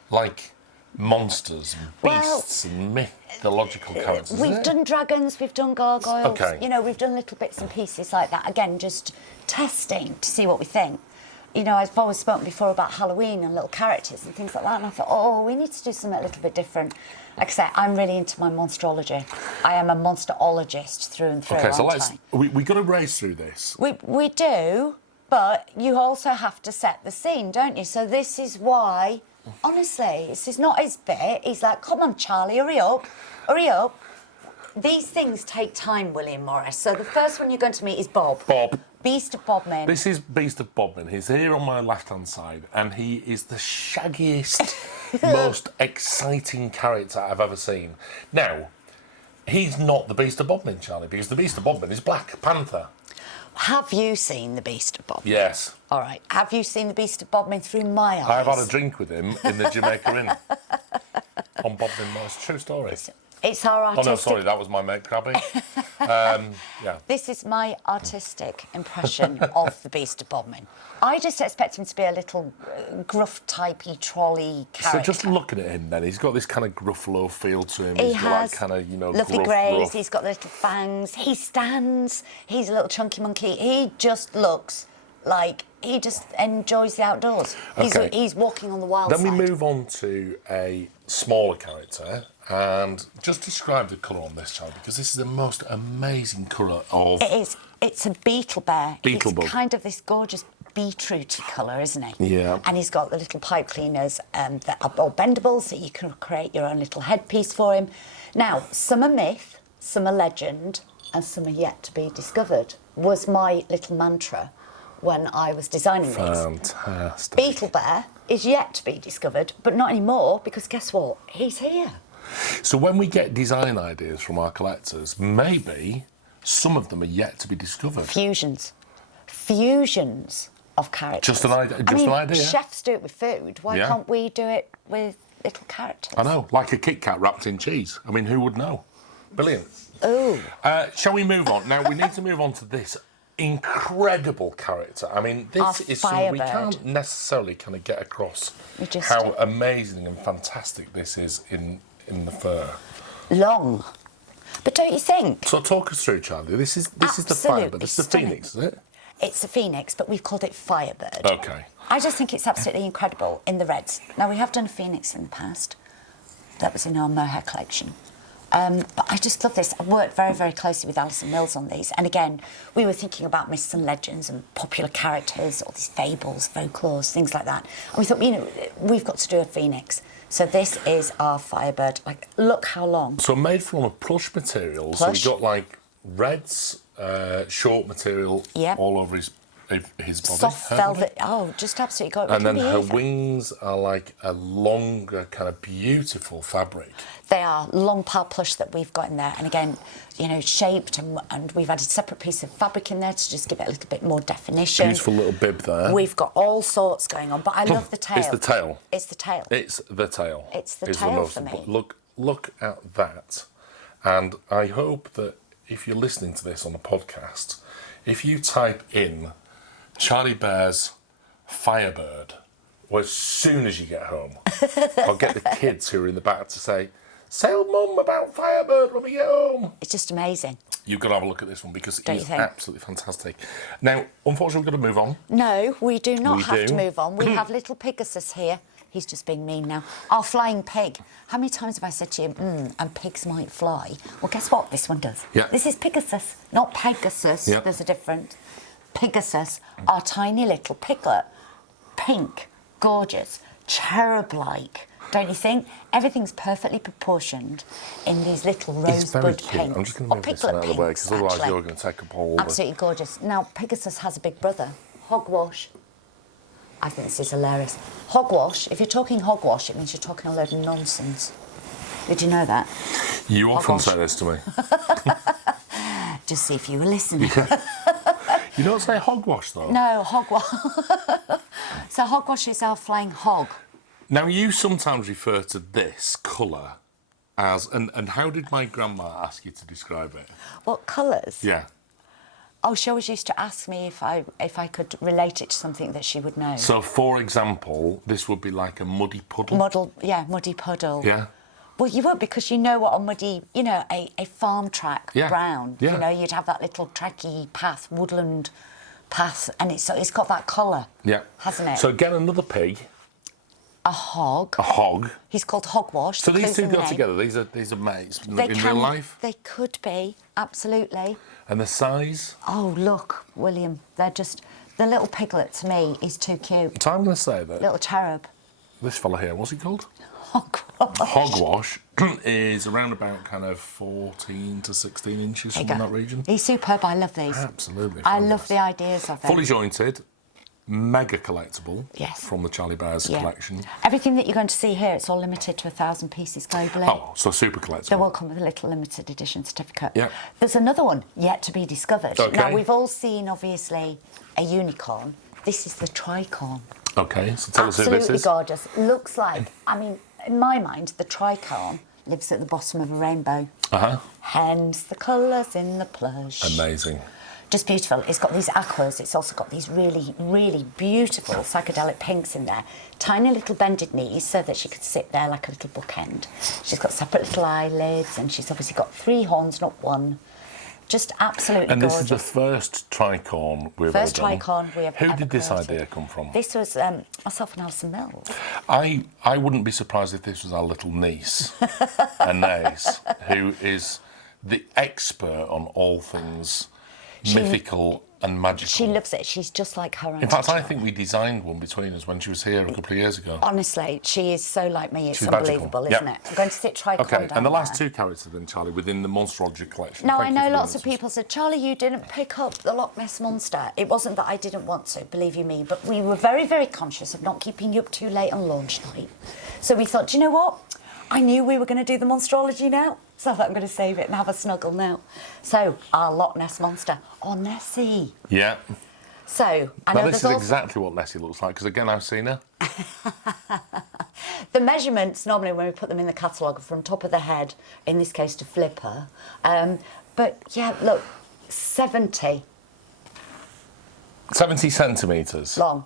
like, monsters and beasts and mythological characters. We've done dragons, we've done gargoyles. Okay. You know, we've done little bits and pieces like that. Again, just testing to see what we think. You know, I've always spoken before about Halloween and little characters and things like that, and I thought, oh, we need to do something a little bit different. Like I say, I'm really into my monsterology. I am a monsterologist through and through. Okay, so we got to race through this. We do, but you also have to set the scene, don't you? So this is why, honestly, this is not his bit. He's like, come on, Charlie, hurry up, hurry up. These things take time, William Morris. So the first one you're going to meet is Bob. Bob. Beast of Bodmin. This is Beast of Bodmin. He's here on my left-hand side, and he is the shaggiest, most exciting character I've ever seen. Now, he's not the Beast of Bodmin, Charlie, because the Beast of Bodmin is Black Panther. Have you seen the Beast of Bodmin? Yes. All right. Have you seen the Beast of Bodmin through my eyes? I've had a drink with him in the Jamaica Inn. On Bodmin Morris. True story. It's our artistic... Oh, no, sorry, that was my mate, Krabby. Yeah. This is my artistic impression of the Beast of Bodmin. I just expect him to be a little gruff-typey trolley character. So just looking at him then, he's got this kind of gruffalo feel to him. He He's got has that kind of, you know, lovely gruff, greys, rough. he's got the little fangs, he stands, he's a little chunky monkey. He just looks like he just enjoys the outdoors. Okay. He's walking on the wild side. Then we move on to a smaller character, and just describe the colour on this child, because this is the most amazing colour of... It is. It's a beetle bear. Beetle it's bug. Kind of this gorgeous beetrooty colour, isn't he? Yeah. And he's got the little pipe cleaners that are all bendable, so you can create your own little headpiece for him. Now, some are myth, some are legend, and some are yet to be discovered, was my little mantra when I was designing these. Fantastic. Beetle Bear is yet to be discovered, but not anymore, because guess what? He's here. So when we get design ideas from our collectors, maybe some of them are yet to be discovered. Fusions of characters. Just an idea. An idea. Chefs do it with food. Why Yeah. can't we do it with little characters? I know, like a Kit Kat wrapped in cheese. I mean, who would know? Brilliant. Oh. Shall we move on? Now, we need to move on to this incredible character. I mean, Our this is something we Firebird. can't necessarily kind of get across just how do. amazing and fantastic this is in the fur. Long. But don't you think? So talk us through, Charlie. This is the Absolutely Firebird. This is the stunning. Phoenix, is it? It's a phoenix, but we've called it Firebird. Okay. I just think it's absolutely incredible in the reds. Now, we have done a phoenix in the past. That was in our mohair collection. But I just love this. I've worked very, very closely with Alison Mills on these. And again, we were thinking about myths and legends and popular characters, all these fables, folklores, things like that. And we thought, you know, we've got to do a phoenix. So this is our Firebird. Like, look how long. So made from a plush material. Plush. So we've got, like, reds, short material Yep. all over his his body. Soft her velvet. body. Oh, just absolutely got it. And then Can be her either. wings are like a longer, kind of beautiful fabric. They are long pile plush that we've got in there, and again, you know, shaped, and we've added a separate piece of fabric in there to just give it a little bit more definition. Beautiful little bib there. We've got all sorts going on, but I love the tail. It's the tail. It's the tail. It's the tail. It's the is tail most for me. important. Look at that. And I hope that if you're listening to this on the podcast, if you type in Charlie Bears Firebird, or as soon as you get home, I'll get the kids who are in the back to say, "Tell Mum about Firebird when we get home." It's just amazing. You've got to have a look at this one because Don't you it's think? absolutely fantastic. Now, unfortunately, we've got to move on. No, we do not We have do. to move on. We have little Pegasus here. He's just being mean now. Our flying pig. How many times have I said to you, and pigs might fly? Well, guess what? This one does. Yeah. This is Pegasus, not Pegasus. Yeah. There's a difference. Pegasus, our tiny little piglet. Pink, gorgeous, cherub-like. Don't you think? Everything's perfectly proportioned in these little It's very rosebud cute. pinks. I'm just going to Or move this piglet one out of the way pinks, because otherwise actually. you're going to take up all the... Absolutely gorgeous. Now, Pegasus has a big brother, Hogwash. I think this is hilarious. Hogwash, if you're talking hogwash, it means you're talking a load of nonsense. Did you know that? You often Hogwash. say this to me. Just see if you were listening. You don't say hogwash, though. No, hogwash. So hogwash is our flying hog. Now, you sometimes refer to this colour as... And how did my grandma ask you to describe it? What colours? Yeah. Oh, she always used to ask me if I could relate it to something that she would know. So, for example, this would be like a muddy puddle. Muddy puddle. Yeah. Well, you would, because you know what a muddy, you know, a farm track Yeah, brown. yeah. You know, you'd have that little tracky path, woodland path, and it's got that colour. Yeah. Hasn't it? So, again, another pig. A hog. A hog. He's called Hogwash. So these two includes the go name. together. These are mates in They real life. They could be, absolutely. And the size. Oh, look, William, they're just... The little piglet, to me, is too cute. So I'm going to say that Little cherub. this fella here, what's he called? Hogwash. Hogwash is around about kind of 14 to 16 inches There you from go. that region. He's superb. I love these. Absolutely. I love fantastic. the ideas of them. Fully jointed, mega collectible. Yes. From the Charlie Bears collection. Everything that you're going to see here, it's all limited to 1,000 pieces globally. Oh, so super collectible. They will come with a little limited edition certificate. Yeah. There's another one yet to be discovered. Okay. Now, we've all seen, obviously, a unicorn. This is the tricorn. Okay, so tell us who Absolutely this is. gorgeous. Looks like, I mean, in my mind, the tricorn lives at the bottom of a rainbow. Uh-huh. Hence the colours in the plush. Amazing. Just beautiful. It's got these aquas. It's also got these really, really beautiful psychedelic pinks in there. Tiny little bended knees so that she could sit there like a little bookend. She's got separate little eyelids and she's obviously got 3 horns, not 1. Just absolutely And gorgeous. this is the first tricorn we've First ever done. tricorn we have Who ever did this created. idea come from? This was myself and Alison Mills. I wouldn't be surprised if this was our little niece, Anais, who is the expert on all things mythical and magical. She loves it. She's just like her. In fact, I think we designed one between us when she was here a couple of years ago. Honestly, she is so like me. It's She's unbelievable, magical. isn't Yep. it? I'm going to sit tricorn Okay, down and the last there. 2 characters then, Charlie, within the Monsterology collection. Now, Thank I you know for lots doing of this. people said, Charlie, you didn't pick up the Loch Ness Monster. It wasn't that I didn't want to, believe you me, but we were very, very conscious of not keeping you up too late on launch night. So we thought, do you know what? I knew we were going to do the Monsterology now, so I thought I'm going to save it and have a snuggle now. So, our Loch Ness Monster, or Nessie. Yeah. So, I know Now, this there's is also... exactly what Nessie looks like, because again, I've seen her. The measurements, normally when we put them in the catalogue, are from top of the head, in this case to flipper. But, yeah, look, 70 70 centimetres. long.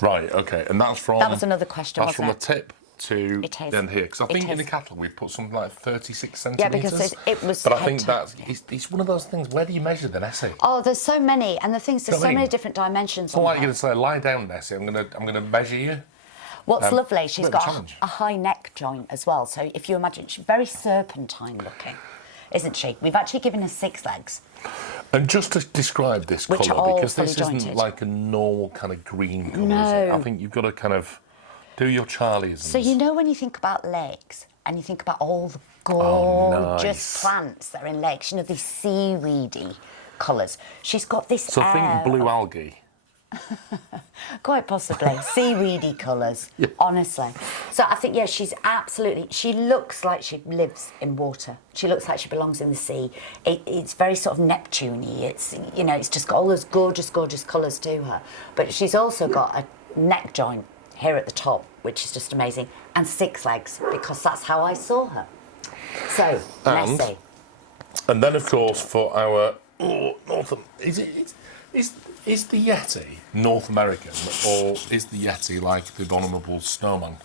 Right, okay, and that's from... That was another question, That's wasn't from it? the tip to It is. then here, because I It think in is. the catalogue we put something like 36 Yeah, centimetres. because it was But I head think to- that's... It's one of those things, where do you measure the Nessie? Oh, there's so many, and the things, there's You know what so I many mean? different dimensions It's not on like her. you're going to say, lie down, Nessie, I'm gonna measure you. What's lovely, she's bit of a got challenge. a high neck joint as well, so if you imagine, she's very serpentine looking, isn't she? We've actually given her 6 legs. And just to describe this Which are colour, all because this fully isn't jointed. like a normal kind of green colour, is it? No. I think you've got to kind of do your Charlieisms. So you know when you think about lakes, and you think about all the Oh, gorgeous nice. plants that are in lakes, you know, these seaweedy colours. She's got this So air think blue of- algae. Quite possibly. Seaweedy colours, honestly. So I think, yeah, she's absolutely... She looks like she lives in water. She looks like she belongs in the sea. It's very sort of Neptune-y. It's, you know, it's just got all those gorgeous, gorgeous colours to her. But she's also got a neck joint here at the top, which is just amazing, and 6 legs, because that's how I saw her. So, messy. And then, of course, for our... Is the Yeti North American, or is the Yeti like the Abominable Snowman?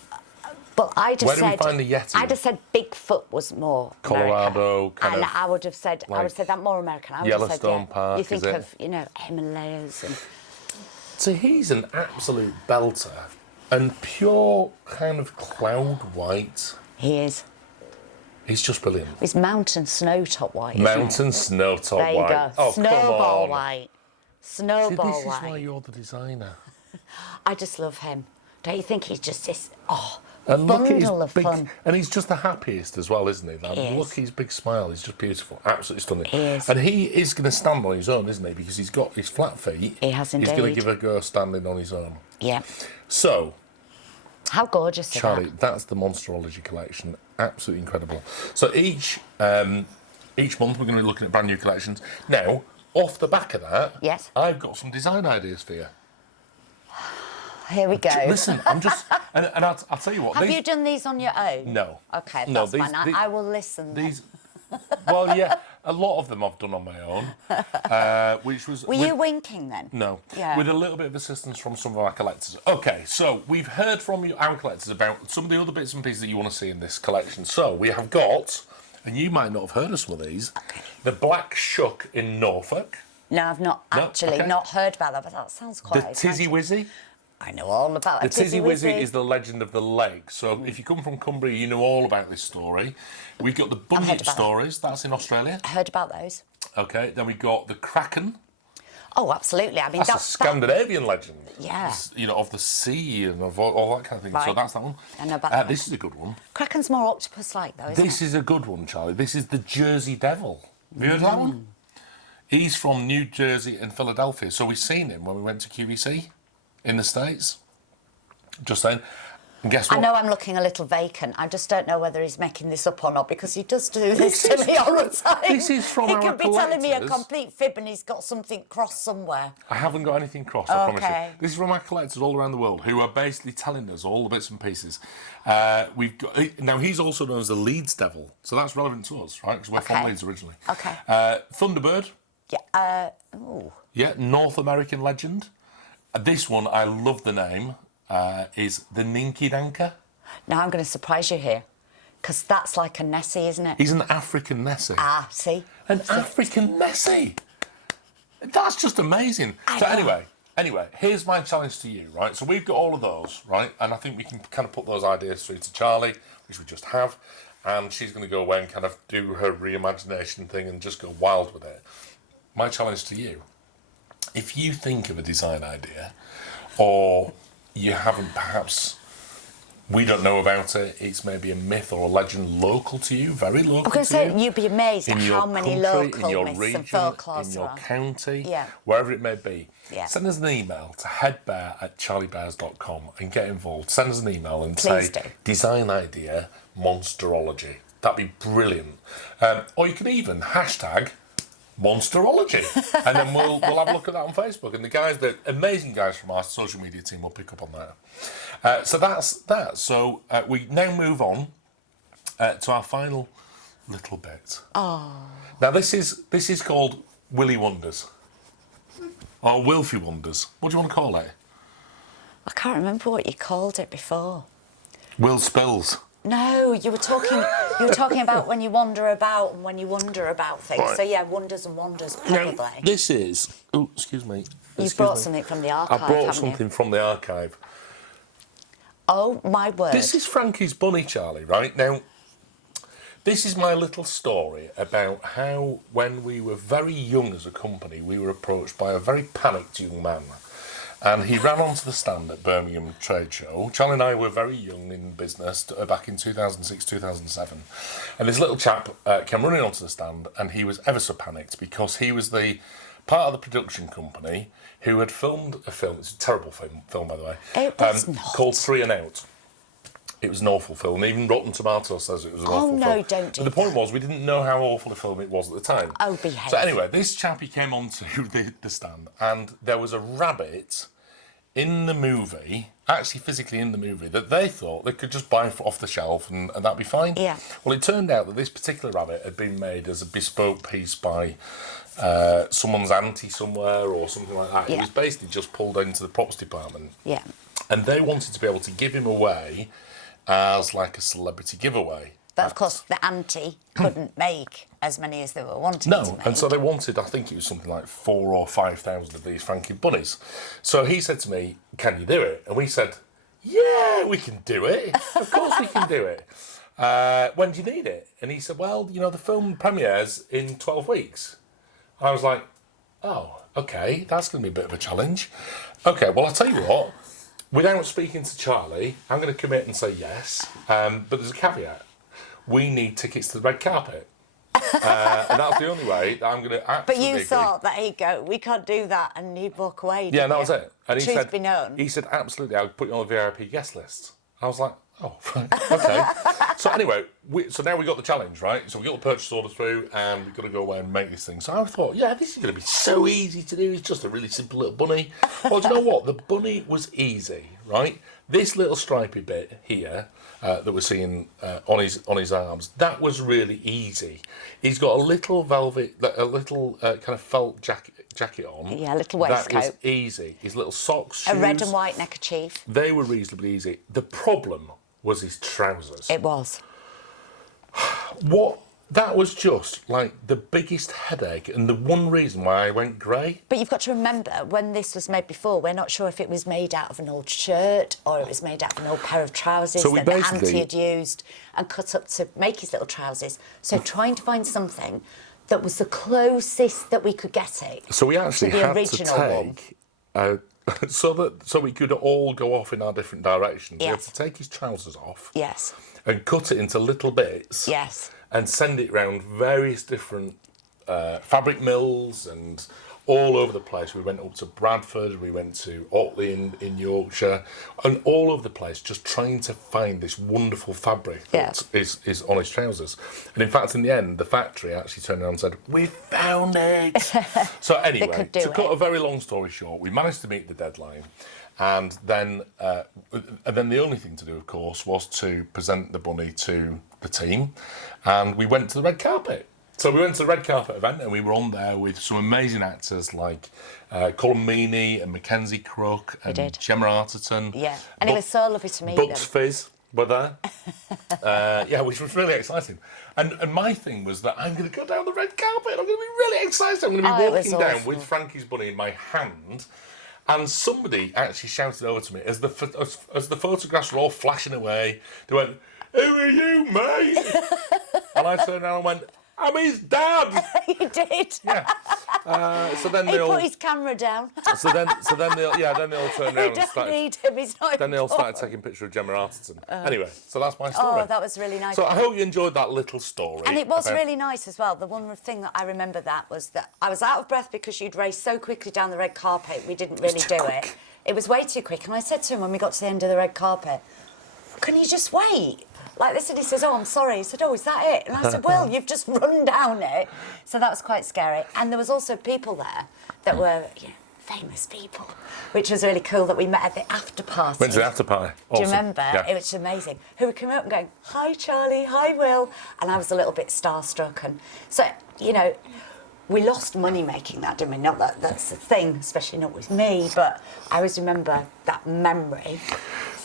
But I just Where said... do we find the Yeti? I just said Bigfoot was more Colorado, American. kind and of... I would have said that more American. I would Yellowstone have said, yeah, Park, you think is it? of, you know, Himalayas and... So he's an absolute belter, and pure kind of cloud white. He is. He's just brilliant. He's mountain snow top white, isn't Mountain it? snow top There you white. go. Oh, Snowball come on. white. See, Snowball this white. is why you're the designer. I just love him. Don't you think he's just this And look at his bundle of big, fun? and he's just the happiest as well, isn't he? That, He is. look at his big smile. He's just beautiful, absolutely stunning. He is. And he is going to stand on his own, isn't he? Because he's got his flat feet. He has He's going to indeed. give a go standing on his own. Yeah. So, How gorgeous is Charlie, that? that's the Monsterology collection. Absolutely incredible. So each month we're going to be looking at brand new collections. Now, off the back of that, Yes. I've got some design ideas for you. Here we go. Listen, I'm just, and I'll tell you what. Have you done these on your own? No. Okay, No, that's fine. I will listen. These, well, yeah, a lot of them I've done on my own, which was. Were you winking then? No. Yeah. With a little bit of assistance from some of our collectors. Okay, so we've heard from our collectors about some of the other bits and pieces that you want to see in this collection. So we have got, and you might not have heard of some of these, the Black Shuck in Norfolk, No, I've not actually okay. not heard about that, but that sounds the quite Tizzy exciting. Wizzy. I know all about The it. Tizzy Wizzy is the legend of the lake. So if you come from Cumbria, you know all about this story. We've got the heard Bunyip about stories. That's in Australia. I heard about those. Okay, then we got the Kraken. Oh, absolutely. I mean, That's a that, Scandinavian legend. Yeah. It's, you know, of the sea and of all that kind of thing. So Right. that's that one. I know about that. This is a good one. Kraken's more octopus-like, though, isn't This it? is a good one, Charlie. This is the Jersey Devil. Have you heard of that one? He's from New Jersey and Philadelphia. So we've seen him when we went to QVC in the States. Just saying. And guess what? I know I'm looking a little vacant. I just don't know whether he's making this up or not, because he does do this to me all the time. This is from he our could be telling me a collectors. complete fib and he's got something crossed somewhere. I haven't got anything crossed, I promise Okay. you. This is from our collectors all around the world who are basically telling us all the bits and pieces. We've got now he's also known as the Leeds Devil, so that's relevant to us, right? Because we're from Okay. Leeds originally. Okay. Thunderbird, Yeah. Ooh. yeah, North American legend. This one, I love the name, is the Ninky Danker. Now I'm going to surprise you here, because that's like a Nessie, isn't it? He's an African Nessie. Ah, see? An African Nessie. That's just amazing. So anyway, here's my challenge to you, right? So we've got all of those, right? And I think we can kind of put those ideas through to Charlie, which we just have, and she's going to go away and kind of do her reimagination thing and just go wild with it. My challenge to you, if you think of a design idea, or you haven't perhaps... We don't know about it. It's maybe a myth or a legend local to you, very local I'm going to to you. say, you'd be amazed at In your how many country, local in your myths region, and folklore in there your are. county, Yeah. wherever it may be. Yeah. Send us an email to headbear@charliebears.com and get involved. Send us an email and Please say, do. design idea, Monsterology. That'd be brilliant. Or you can even hashtag Monsterology, and then we'll have a look at that on Facebook. And the guys, the amazing guys from our social media team, will pick up on that. So that's that. So we now move on to our final little bit. Oh. Now this is called Willy Wonders or Wilfie Wonders. What do you want to call it? I can't remember what you called it before. Will Spills. No, you were talking about when you wander about and when you wonder about things. Right. So yeah, wonders and wonders Now, probably. this is. Oh, excuse me. You've brought something from the archive, I brought haven't something you? from the archive. Oh my word! This is Frankie's bunny, Charlie, right? Now, this is my little story about how, when we were very young as a company, we were approached by a very panicked young man. And he ran onto the stand at Birmingham Trade Show. Charlie and I were very young in business back in 2006, 2007. And this little chap came running onto the stand, and he was ever so panicked because he was the part of the production company who had filmed a film. It's a terrible film by the way. It was not. Called 3 and Out. It was an awful film. Even Rotten Tomatoes says it was an awful film. Oh no, don't do But the point that. was, we didn't know how awful a film it was at the time. Oh, behave. So anyway, this chappie came onto the stand, and there was a rabbit in the movie, actually physically in the movie, that they thought they could just buy off the shelf and that'd be fine. Yeah. Well, it turned out that this particular rabbit had been made as a bespoke piece by someone's auntie somewhere or something like that. Yeah. It was basically just pulled into the props department. Yeah. And they wanted to be able to give him away as like a celebrity giveaway. But of course, the auntie couldn't make as many as they were wanting to No, make. and so they wanted, I think it was something like 4,000 or 5,000 of these Frankie bunnies. So he said to me, can you do it? And we said, yeah, we can do it. Of course we can do it. When do you need it? And he said, well, you know, the film premieres in 12 weeks. I was like, oh, okay, that's going to be a bit of a challenge. Okay, well, I'll tell you what. Without speaking to Charlie, I'm going to commit and say yes. But there's a caveat. We need tickets to the red carpet. And that's the only way that I'm going to absolutely But you agree. thought that he'd go, we can't do that, and he'd walk away. Yeah, didn't that you? was it. And he Truth said, be known. He said, absolutely, I'll put you on the VIP guest list. I was like, oh, right, okay. So anyway, so now we got the challenge, right? So we got the purchase order through, and we've got to go away and make this thing. So I thought, yeah, this is going to be so easy to do. It's just a really simple little bunny. Well, do you know what? The bunny was easy, right? This little stripy bit here that we're seeing on his arms, that was really easy. He's got a little velvet, a little kind of felt jacket on. Yeah, a little That was waistcoat. easy. His little socks, shoes. A red and white neckerchief. They were reasonably easy. The problem was his trousers. It was. That was just like the biggest headache and the one reason why I went grey. But you've got to remember, when this was made before, we're not sure if it was made out of an old shirt or it was made out of an old pair of trousers So we that the basically- auntie had used and cut up to make his little trousers. So trying to find something that was the closest that we could get it. So we actually to the had to original one. take, so we could all go off in our different directions. We had Yes. to take his trousers off Yes, and cut it into little bits. yes. And send it round various different fabric mills and all over the place. We went up to Bradford, we went to Otley in Yorkshire, and all over the place just trying to find this wonderful fabric that is on his trousers. And in fact, in the end, the factory actually turned around and said, we found it! So anyway, could do to cut it. a very long story short, we managed to meet the deadline. And then the only thing to do, of course, was to present the bunny to the team, and we went to the red carpet. So we went to the red carpet event, and we were on there with some amazing actors like Colin Meaney and Mackenzie Crook and did. Gemma Arterton. Yeah, and it was so lovely to meet Bucks them. Fizz were there. Yeah, which was really exciting. And my thing was that I'm going to go down the red carpet. I'm going to be really excited. I'm going to be Oh, it was walking down awesome. with Frankie's bunny in my hand. And somebody actually shouted over to me as the photographs were all flashing away. They went, "Who are you, mate?" And I turned around and went, "I'm his dad." He did. Yeah. So then He they all. put his camera down. So then they all turned We around and don't started. need him. He's not Then they all started important. taking pictures of Gemma Arterton. Anyway, so that's my story. Oh, that was really nice. So I hope you enjoyed that little story. And it was about- really nice as well. The one thing that I remember that was that I was out of breath because you'd raced so quickly down the red carpet. We didn't really do it. It was way too quick. And I said to him when we got to the end of the red carpet, "Can you just wait?" Like this, and he says, "Oh, I'm sorry." He said, "Oh, is that it?" And I said, "Well, you've just run down it." So that was quite scary. And there was also people there that were, famous people, which was really cool that we met at the after party. Went to the after party. Do you Awesome. remember? Yeah. It was amazing. Who were coming up and going, "Hi, Charlie. Hi, Will." And I was a little bit starstruck. And so, we lost money making that, didn't we? Not that that's the thing, especially not with me, but I always remember that memory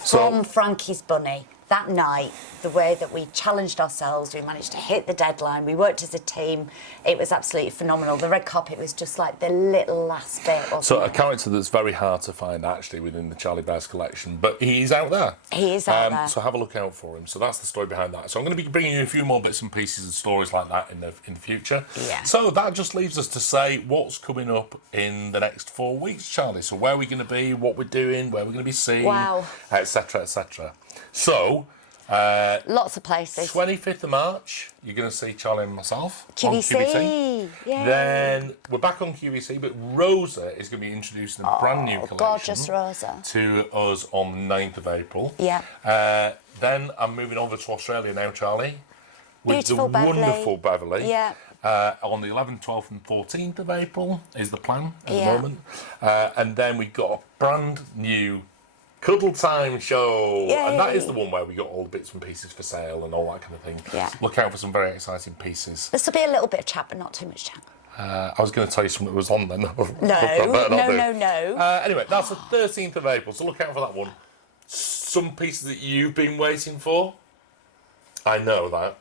from Frankie's bunny. That night, the way that we challenged ourselves, we managed to hit the deadline, we worked as a team, it was absolutely phenomenal. The red carpet was just like the little last bit. So a wasn't it? character that's very hard to find actually within the Charlie Bears collection, but he's out there. He is out there. So have a look out for him. So that's the story behind that. So I'm going to be bringing you a few more bits and pieces and stories like that in the future. Yeah. So that just leaves us to say what's coming up in the next 4 weeks, Charlie. So where we're going to be, what we're doing, where we're going to be seen, Wow. etc., etc. So Lots of places. 25th of March, you're going to see Charlie and myself on QVC. QVC. Yay. Then we're back on QVC, but Rosa is going to be introducing a brand new collection. Gorgeous Rosa. To us on the 9th of April. Yeah. Then I'm moving over to Australia now, Charlie. With Beautiful the Beverly. wonderful Beverly. Yeah. On the 11th, 12th and 14th of April is the plan at Yeah. the moment. And then we've got a brand new Cuddle Time show. Yay. And that is the one where we got all the bits and pieces for sale and all that kind of thing. Yeah. Look out for some very exciting pieces. This will be a little bit of chat, but not too much chat. I was going to tell you something that was on then. No. Anyway, that's the 13th of April, so look out for that one. Some pieces that you've been waiting for. I know that.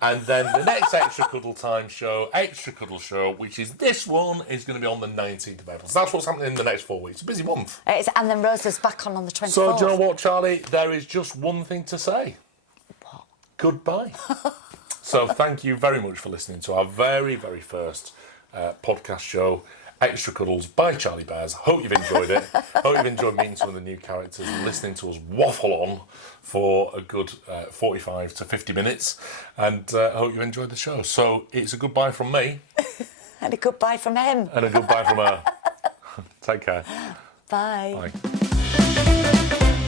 And then the next Extra Cuddle Time show, Extra Cuddle show, which is this one, is going to be on the 19th of April. So that's what's happening in the next 4 weeks. It's a busy month. It is, and then Rosa's back on the 24th. So do you know what, Charlie? There is just one thing to say. What? Goodbye. So thank you very much for listening to our very, very first podcast show, Extra Cuddles by Charlie Bears. Hope you've enjoyed it. Hope you've enjoyed meeting some of the new characters and listening to us waffle on for a good 45 to 50 minutes. And hope you've enjoyed the show. So it's a goodbye from me. And a goodbye from him. And a goodbye from her. Take care. Bye. Bye.